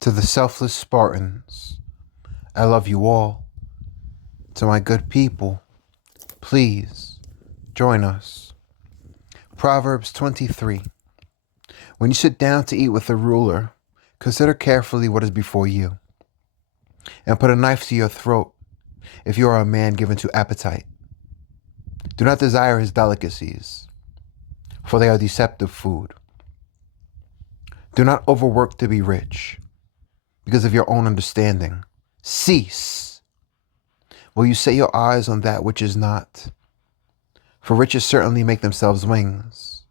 To the selfless Spartans, I love you all. To my good people, please join us. Proverbs 23. When you sit down to eat with a ruler, consider carefully what is before you, and put a knife to your throat if you are a man given to appetite. Do not desire his delicacies, for they are deceptive food. Do not overwork to be rich, because of your own understanding. Cease. Will you set your eyes on that which is not? For riches certainly make themselves wings.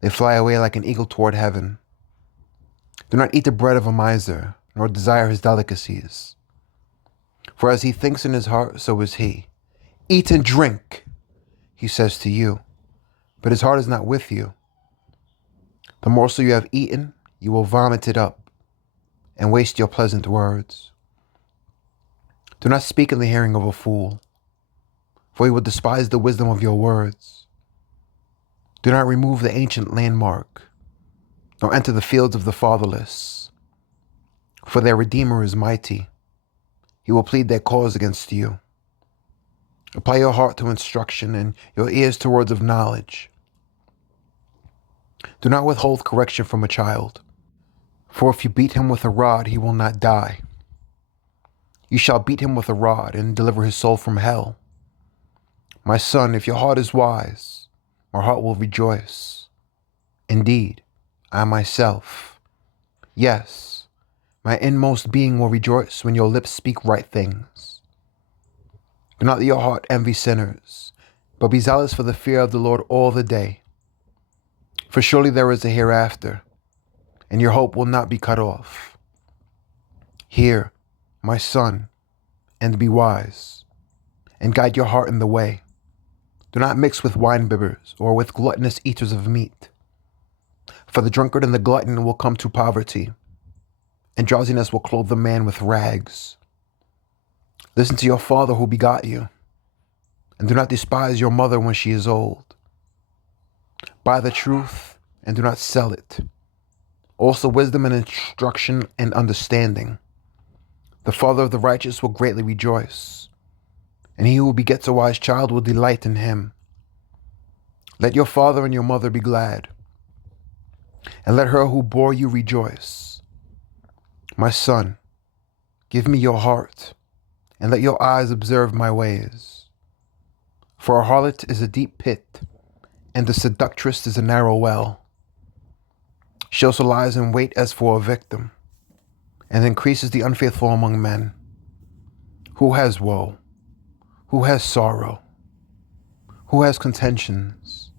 They fly away like an eagle toward heaven. Do not eat the bread of a miser, nor desire his delicacies. For as he thinks in his heart, so is he. Eat and drink, he says to you, but his heart is not with you. The morsel you have eaten, you will vomit it up, and waste your pleasant words. Do not speak in the hearing of a fool, for he will despise the wisdom of your words. Do not remove the ancient landmark, nor enter the fields of the fatherless, for their Redeemer is mighty. He will plead their cause against you. Apply your heart to instruction and your ears to words of knowledge. Do not withhold correction from a child, for if you beat him with a rod, he will not die. You shall beat him with a rod and deliver his soul from hell. My son, if your heart is wise, my heart will rejoice. Indeed, I myself, yes, my inmost being will rejoice when your lips speak right things. Do not let your heart envy sinners, but be zealous for the fear of the Lord all the day. For surely there is a hereafter, and your hope will not be cut off. Hear, my son, and be wise, and guide your heart in the way. Do not mix with wine-bibbers or with gluttonous eaters of meat. For the drunkard and the glutton will come to poverty, and drowsiness will clothe the man with rags. Listen to your father who begot you, and do not despise your mother when she is old. Buy the truth and do not sell it. Also wisdom and instruction and understanding. The father of the righteous will greatly rejoice, and he who begets a wise child will delight in him. Let your father and your mother be glad, and let her who bore you rejoice. My son, give me your heart, and let your eyes observe my ways. For a harlot is a deep pit, and the seductress is a narrow well. She also lies in wait as for a victim, and increases the unfaithful among men. Who has woe? Who has sorrow? Who has contentions?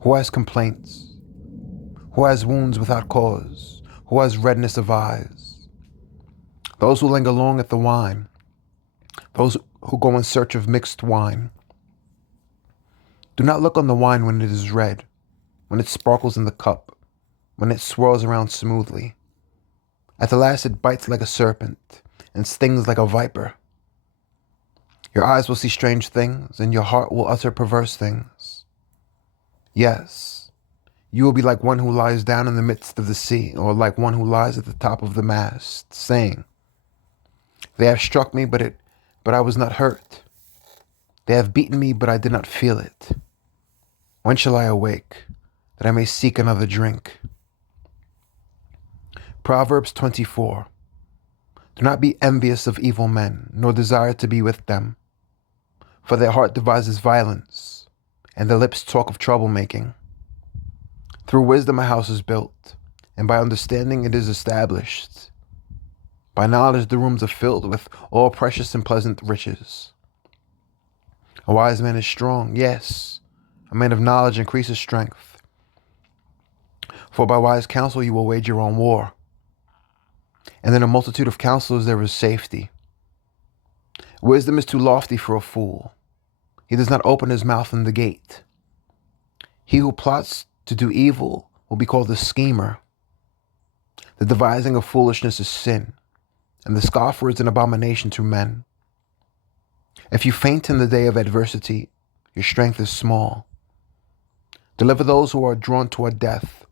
Who has complaints? Who has wounds without cause? Who has redness of eyes? Those who linger long at the wine, those who go in search of mixed wine. Do not look on the wine when it is red, when it sparkles in the cup, when it swirls around smoothly. At the last it bites like a serpent and stings like a viper. Your eyes will see strange things, and your heart will utter perverse things. Yes, you will be like one who lies down in the midst of the sea, or like one who lies at the top of the mast, saying, They have struck me, but I was not hurt. They have beaten me, but I did not feel it. When shall I awake, that I may seek another drink? Proverbs 24. Do not be envious of evil men, nor desire to be with them. For their heart devises violence, and their lips talk of troublemaking. Through wisdom a house is built, and by understanding it is established. By knowledge the rooms are filled with all precious and pleasant riches. A wise man is strong, yes, a man of knowledge increases strength. For by wise counsel you will wage your own war, and in a multitude of counselors there is safety. Wisdom is too lofty for a fool. He does not open his mouth in the gate. He who plots to do evil will be called a schemer. The devising of foolishness is sin, and the scoffer is an abomination to men. If you faint in the day of adversity, your strength is small. Deliver those who are drawn toward death,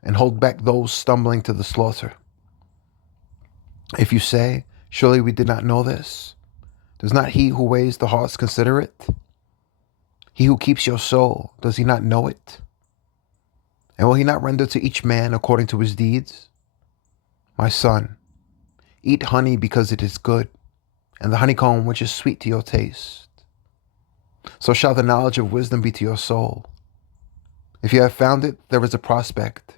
and hold back those stumbling to the slaughter. If you say, surely we did not know this, does not he who weighs the hearts consider it? He who keeps your soul, does he not know it? And will he not render to each man according to his deeds? My son, eat honey because it is good, and the honeycomb which is sweet to your taste. So shall the knowledge of wisdom be to your soul. If you have found it, there is a prospect,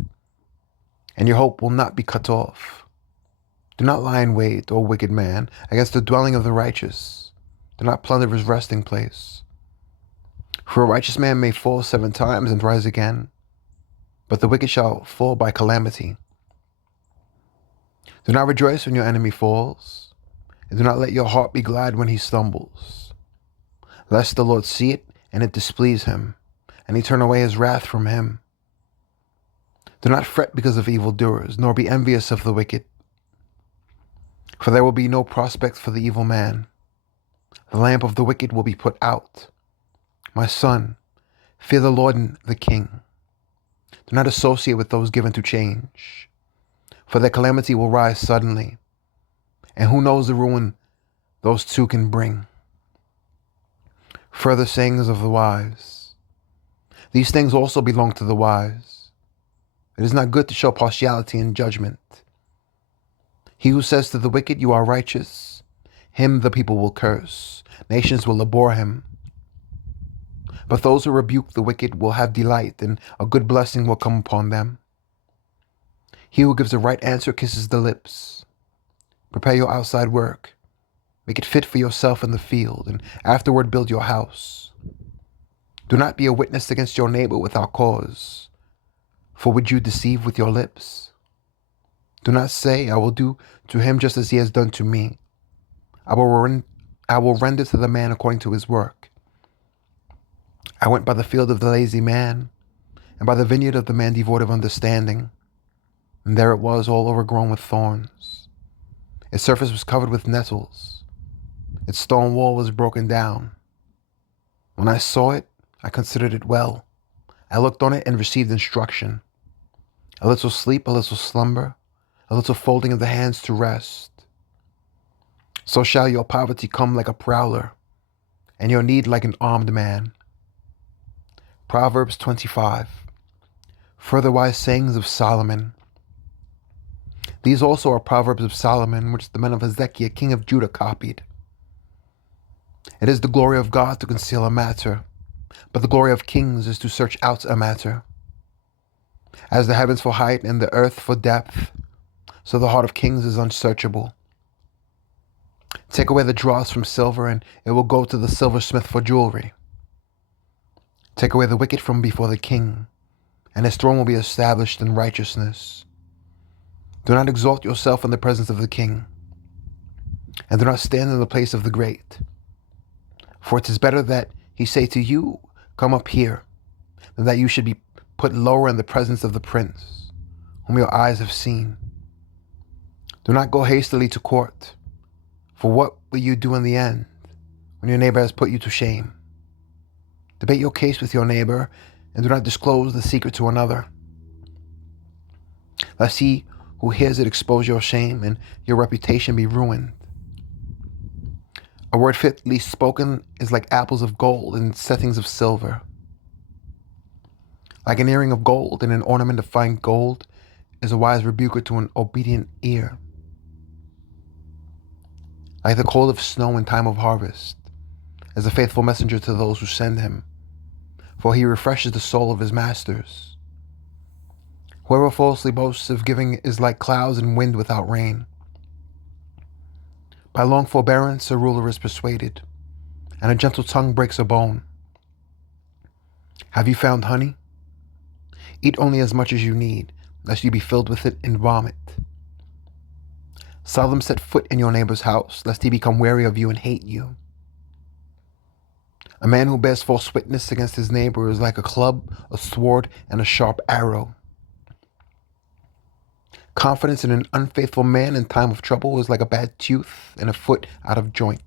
and your hope will not be cut off. Do not lie in wait, O wicked man, against the dwelling of the righteous. Do not plunder his resting place. For a righteous man may fall 7 times and rise again, but the wicked shall fall by calamity. Do not rejoice when your enemy falls, and do not let your heart be glad when he stumbles, lest the Lord see it and it displease him, and he turn away his wrath from him. Do not fret because of evildoers, nor be envious of the wicked, for there will be no prospect for the evil man. The lamp of the wicked will be put out. My son, fear the Lord and the king. Do not associate with those given to change, for their calamity will rise suddenly, and who knows the ruin those two can bring. Further sayings of the wise. These things also belong to the wise. It is not good to show partiality in judgment. He who says to the wicked, you are righteous, him the people will curse. Nations will abhor him. But those who rebuke the wicked will have delight, and a good blessing will come upon them. He who gives a right answer kisses the lips. Prepare your outside work. Make it fit for yourself in the field, and afterward build your house. Do not be a witness against your neighbor without cause, for would you deceive with your lips? Do not say, I will do to him just as he has done to me. I will render to the man according to his work. I went by the field of the lazy man, and by the vineyard of the man devoid of understanding. And there it was, all overgrown with thorns. Its surface was covered with nettles. Its stone wall was broken down. When I saw it, I considered it well. I looked on it and received instruction. A little sleep, a little slumber, a little folding of the hands to rest. So shall your poverty come like a prowler, and your need like an armed man. Proverbs 25. Further wise sayings of Solomon. These also are Proverbs of Solomon, which the men of Hezekiah, king of Judah, copied. It is the glory of God to conceal a matter, but the glory of kings is to search out a matter. As the heavens for height and the earth for depth, so the heart of kings is unsearchable. Take away the dross from silver, and it will go to the silversmith for jewelry. Take away the wicked from before the king, and his throne will be established in righteousness. Do not exalt yourself in the presence of the king, and do not stand in the place of the great. For it is better that he say to you, come up here, than that you should be put lower in the presence of the prince, whom your eyes have seen. Do not go hastily to court, for what will you do in the end, when your neighbor has put you to shame? Debate your case with your neighbor, and do not disclose the secret to another, lest he who hears it expose your shame, and your reputation be ruined. A word fitly spoken is like apples of gold in settings of silver. Like an earring of gold and an ornament of fine gold is a wise rebuker to an obedient ear. Like the cold of snow in time of harvest is a faithful messenger to those who send him, for he refreshes the soul of his masters. Whoever falsely boasts of giving is like clouds and wind without rain. By long forbearance a ruler is persuaded, and a gentle tongue breaks a bone. Have you found honey? Eat only as much as you need, lest you be filled with it and vomit. Seldom set foot in your neighbor's house, lest he become weary of you and hate you. A man who bears false witness against his neighbor is like a club, a sword, and a sharp arrow. Confidence in an unfaithful man in time of trouble is like a bad tooth and a foot out of joint.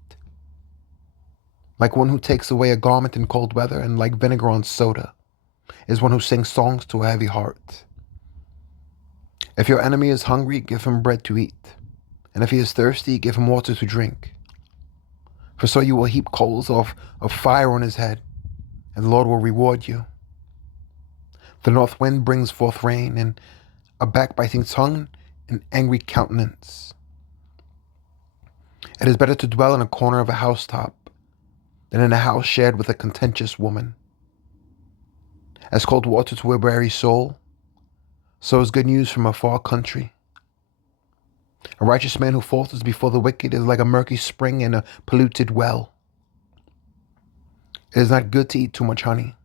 Like one who takes away a garment in cold weather, and like vinegar on soda is one who sings songs to a heavy heart. If your enemy is hungry, give him bread to eat. And if he is thirsty, give him water to drink. For so you will heap coals of fire on his head, and the Lord will reward you. The north wind brings forth rain, and a backbiting tongue, an angry countenance. It is better to dwell in a corner of a housetop than in a house shared with a contentious woman. As cold water to a weary soul, so is good news from a far country. A righteous man who falters before the wicked is like a murky spring in a polluted well. It is not good to eat too much honey.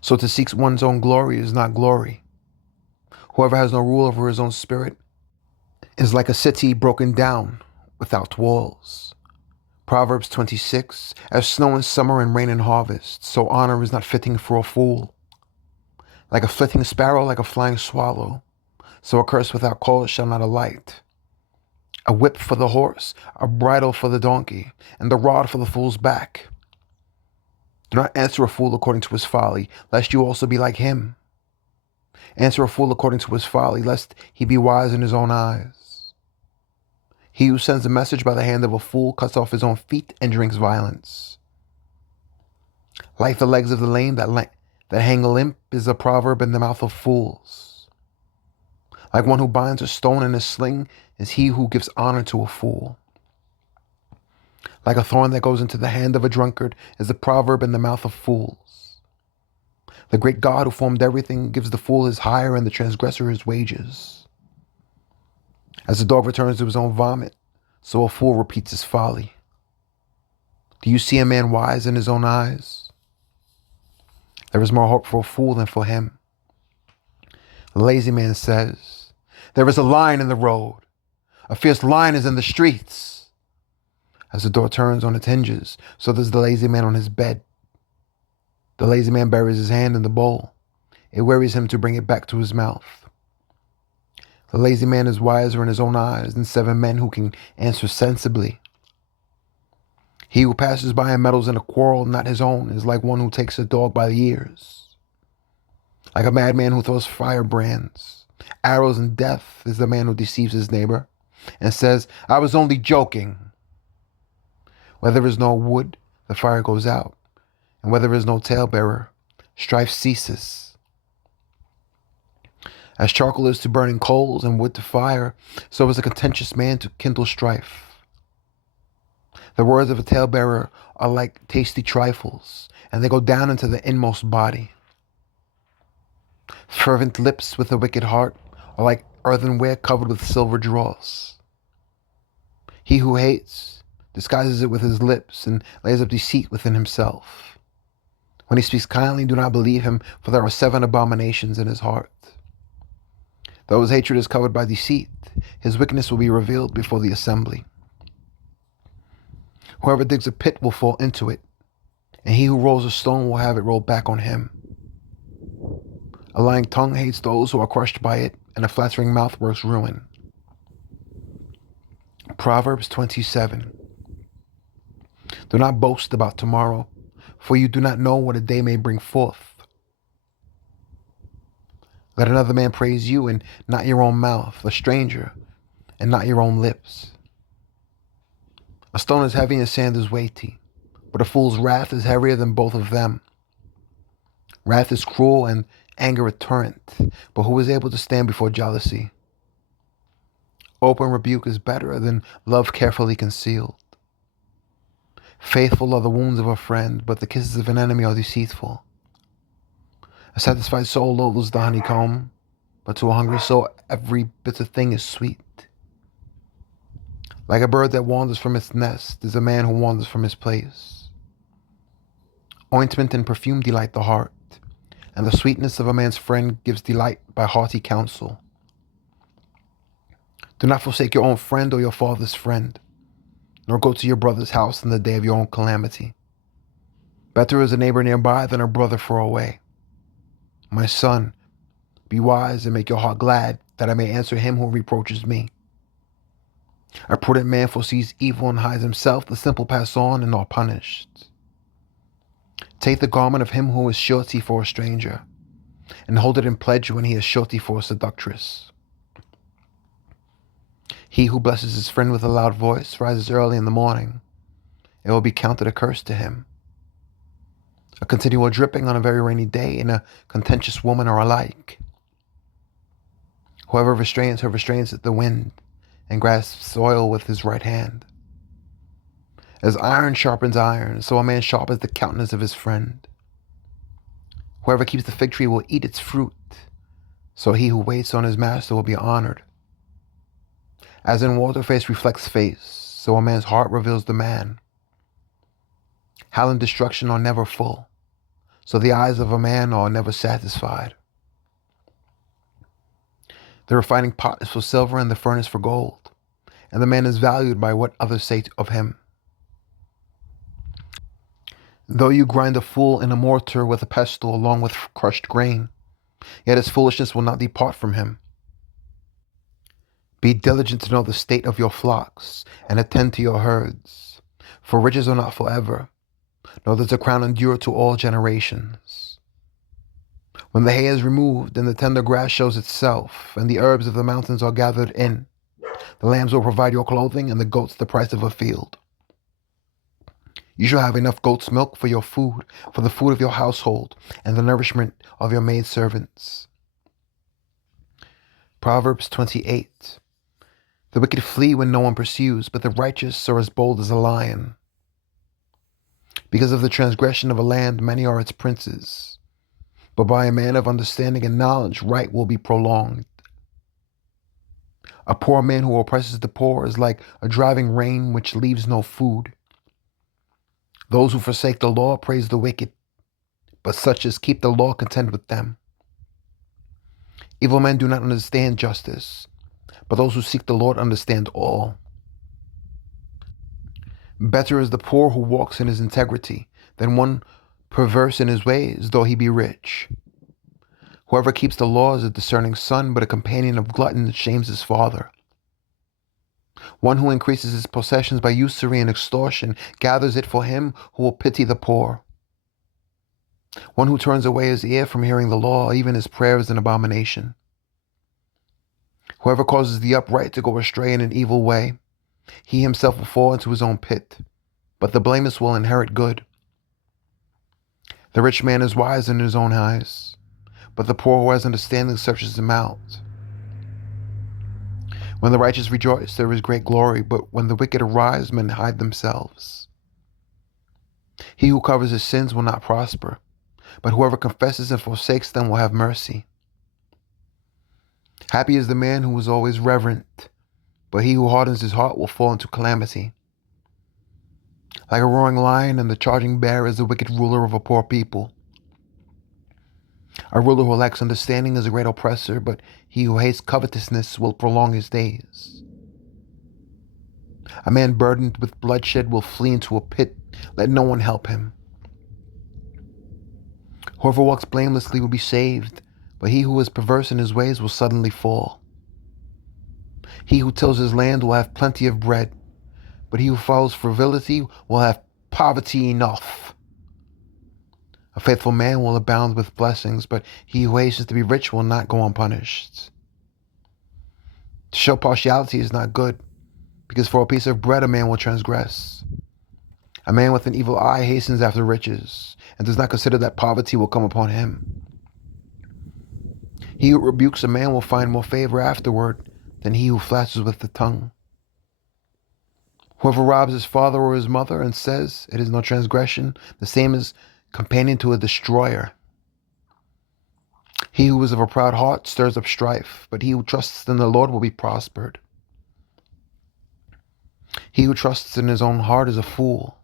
So to seek one's own glory is not glory. Whoever has no rule over his own spirit is like a city broken down without walls. Proverbs 26, as snow in summer and rain in harvest, so honor is not fitting for a fool. Like a flitting sparrow, like a flying swallow, so a curse without cause shall not alight. A whip for the horse, a bridle for the donkey, and the rod for the fool's back. Do not answer a fool according to his folly, lest you also be like him. Answer a fool according to his folly, lest he be wise in his own eyes. He who sends a message by the hand of a fool cuts off his own feet and drinks violence. Like the legs of the lame that hang limp is a proverb in the mouth of fools. Like one who binds a stone in a sling is he who gives honor to a fool. Like a thorn that goes into the hand of a drunkard is a proverb in the mouth of fools. The great God who formed everything gives the fool his hire and the transgressor his wages. As a dog returns to his own vomit, so a fool repeats his folly. Do you see a man wise in his own eyes? There is more hope for a fool than for him. The lazy man says, there is a lion in the road. A fierce lion is in the streets. As the door turns on its hinges, so does the lazy man on his bed. The lazy man buries his hand in the bowl. It wearies him to bring it back to his mouth. The lazy man is wiser in his own eyes than 7 men who can answer sensibly. He who passes by and meddles in a quarrel not his own is like one who takes a dog by the ears. Like a madman who throws firebrands. Arrows and death is the man who deceives his neighbor and says, I was only joking. Where there is no wood, the fire goes out. And where there is no talebearer, strife ceases. As charcoal is to burning coals and wood to fire, so is a contentious man to kindle strife. The words of a talebearer are like tasty trifles, and they go down into the inmost body. Fervent lips with a wicked heart are like earthenware covered with silver dross. He who hates disguises it with his lips and lays up deceit within himself. When he speaks kindly, do not believe him, for there are 7 abominations in his heart. Though his hatred is covered by deceit, his wickedness will be revealed before the assembly. Whoever digs a pit will fall into it, and he who rolls a stone will have it rolled back on him. A lying tongue hates those who are crushed by it, and a flattering mouth works ruin. Proverbs 27. Do not boast about tomorrow, for you do not know what a day may bring forth. Let another man praise you, and not your own mouth, a stranger, and not your own lips. A stone is heavy and sand is weighty, but a fool's wrath is heavier than both of them. Wrath is cruel and anger a torrent, but who is able to stand before jealousy? Open rebuke is better than love carefully concealed. Faithful are the wounds of a friend, but the kisses of an enemy are deceitful. A satisfied soul loathes the honeycomb, but to a hungry soul every bitter thing is sweet. Like a bird that wanders from its nest is a man who wanders from his place. Ointment and perfume delight the heart, and the sweetness of a man's friend gives delight by hearty counsel. Do not forsake your own friend or your father's friend, nor go to your brother's house in the day of your own calamity. Better is a neighbor nearby than a brother far away. My son, be wise and make your heart glad, that I may answer him who reproaches me. A prudent man foresees evil and hides himself. The simple pass on and are punished. Take the garment of him who is surety for a stranger, and hold it in pledge when he is surety for a seductress. He who blesses his friend with a loud voice rises early in the morning. It will be counted a curse to him. A continual dripping on a very rainy day and a contentious woman are alike. Whoever restrains her restrains the wind and grasps oil with his right hand. As iron sharpens iron, so a man sharpens the countenance of his friend. Whoever keeps the fig tree will eat its fruit, so he who waits on his master will be honored. As in water face reflects face, so a man's heart reveals the man. Hell and destruction are never full, so the eyes of a man are never satisfied. The refining pot is for silver and the furnace for gold, and the man is valued by what others say of him. Though you grind a fool in a mortar with a pestle along with crushed grain, yet his foolishness will not depart from him. Be diligent to know the state of your flocks, and attend to your herds, for riches are not forever, nor does a crown endure to all generations. When the hay is removed, and the tender grass shows itself, and the herbs of the mountains are gathered in, the lambs will provide your clothing, and the goats the price of a field. You shall have enough goat's milk for your food, for the food of your household, and the nourishment of your maidservants. Proverbs 28. The wicked flee when no one pursues, but the righteous are as bold as a lion. Because of the transgression of a land, many are its princes, but by a man of understanding and knowledge, right will be prolonged. A poor man who oppresses the poor is like a driving rain which leaves no food. Those who forsake the law praise the wicked, but such as keep the law contend with them. Evil men do not understand justice, but those who seek the Lord understand all. Better is the poor who walks in his integrity than one perverse in his ways, though he be rich. Whoever keeps the law is a discerning son, but a companion of gluttons shames his father. One who increases his possessions by usury and extortion gathers it for him who will pity the poor. One who turns away his ear from hearing the law, even his prayer is an abomination. Whoever causes the upright to go astray in an evil way, he himself will fall into his own pit, but the blameless will inherit good. The rich man is wise in his own eyes, but the poor who has understanding searches him out. When the righteous rejoice, there is great glory, but when the wicked arise, men hide themselves. He who covers his sins will not prosper, but whoever confesses and forsakes them will have mercy. Happy is the man who is always reverent, but he who hardens his heart will fall into calamity. Like a roaring lion and the charging bear is the wicked ruler of a poor people. A ruler who lacks understanding is a great oppressor, but he who hates covetousness will prolong his days. A man burdened with bloodshed will flee into a pit. Let no one help him. Whoever walks blamelessly will be saved, but he who is perverse in his ways will suddenly fall. He who tills his land will have plenty of bread, but he who follows frivolity will have poverty enough. A faithful man will abound with blessings, but he who hastens to be rich will not go unpunished. To show partiality is not good, because for a piece of bread a man will transgress. A man with an evil eye hastens after riches, and does not consider that poverty will come upon him. He who rebukes a man will find more favor afterward than he who flatters with the tongue. Whoever robs his father or his mother and says it is no transgression, the same is companion to a destroyer. He who is of a proud heart stirs up strife, but he who trusts in the Lord will be prospered. He who trusts in his own heart is a fool,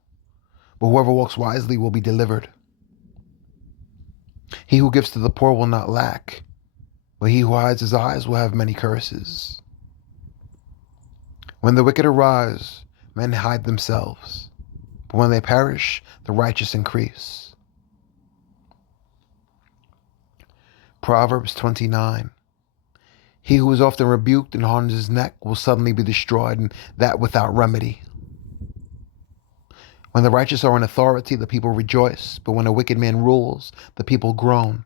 but whoever walks wisely will be delivered. He who gives to the poor will not lack, but he who hides his eyes will have many curses. When the wicked arise, men hide themselves, but when they perish, the righteous increase. Proverbs 29. He who is often rebuked and hardens his neck will suddenly be destroyed, and that without remedy. When the righteous are in authority, the people rejoice, but when a wicked man rules, the people groan.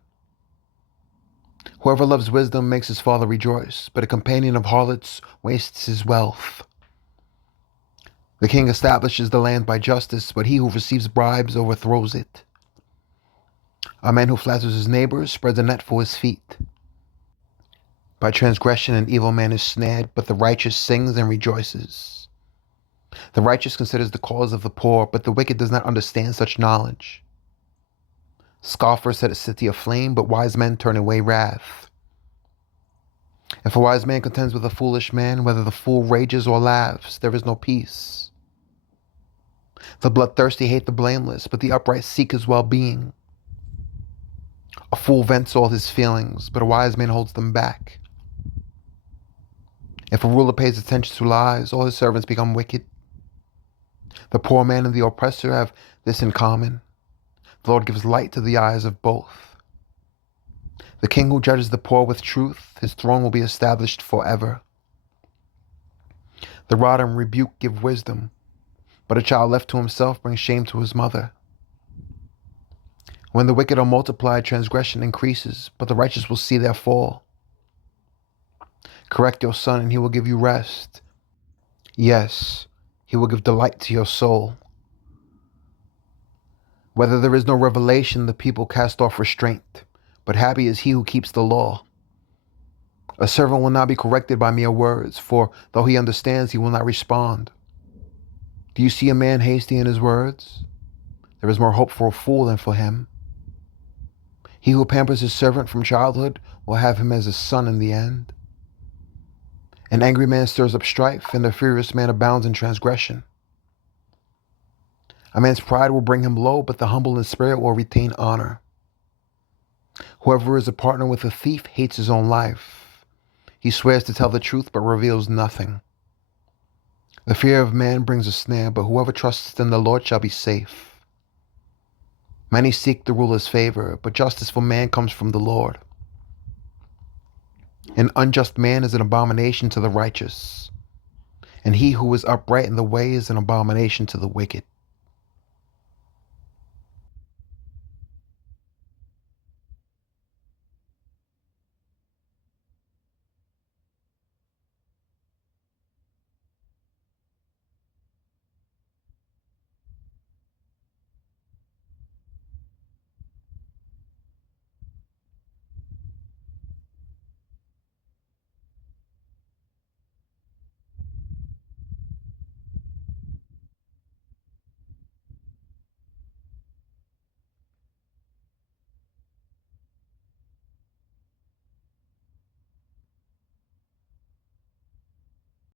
Whoever loves wisdom makes his father rejoice, but a companion of harlots wastes his wealth. The king establishes the land by justice, but he who receives bribes overthrows it. A man who flatters his neighbors spreads a net for his feet. By transgression an evil man is snared, but the righteous sings and rejoices. The righteous considers the cause of the poor, but the wicked does not understand such knowledge. Scoffers set a city aflame, but wise men turn away wrath. If a wise man contends with a foolish man, whether the fool rages or laughs, there is no peace. The bloodthirsty hate the blameless, but the upright seek his well-being. A fool vents all his feelings, but a wise man holds them back. If a ruler pays attention to lies, all his servants become wicked. The poor man and the oppressor have this in common: the Lord gives light to the eyes of both. The king who judges the poor with truth, his throne will be established forever. The rod and rebuke give wisdom, but a child left to himself brings shame to his mother. When the wicked are multiplied, transgression increases, but the righteous will see their fall. Correct your son, and he will give you rest. Yes, he will give delight to your soul. Whether there is no revelation, the people cast off restraint, but happy is he who keeps the law. A servant will not be corrected by mere words, for though he understands, he will not respond. Do you see a man hasty in his words? There is more hope for a fool than for him. He who pampers his servant from childhood will have him as a son in the end. An angry man stirs up strife, and a furious man abounds in transgression. A man's pride will bring him low, but the humble in spirit will retain honor. Whoever is a partner with a thief hates his own life. He swears to tell the truth, but reveals nothing. The fear of man brings a snare, but whoever trusts in the Lord shall be safe. Many seek the ruler's favor, but justice for man comes from the Lord. An unjust man is an abomination to the righteous, and he who is upright in the way is an abomination to the wicked.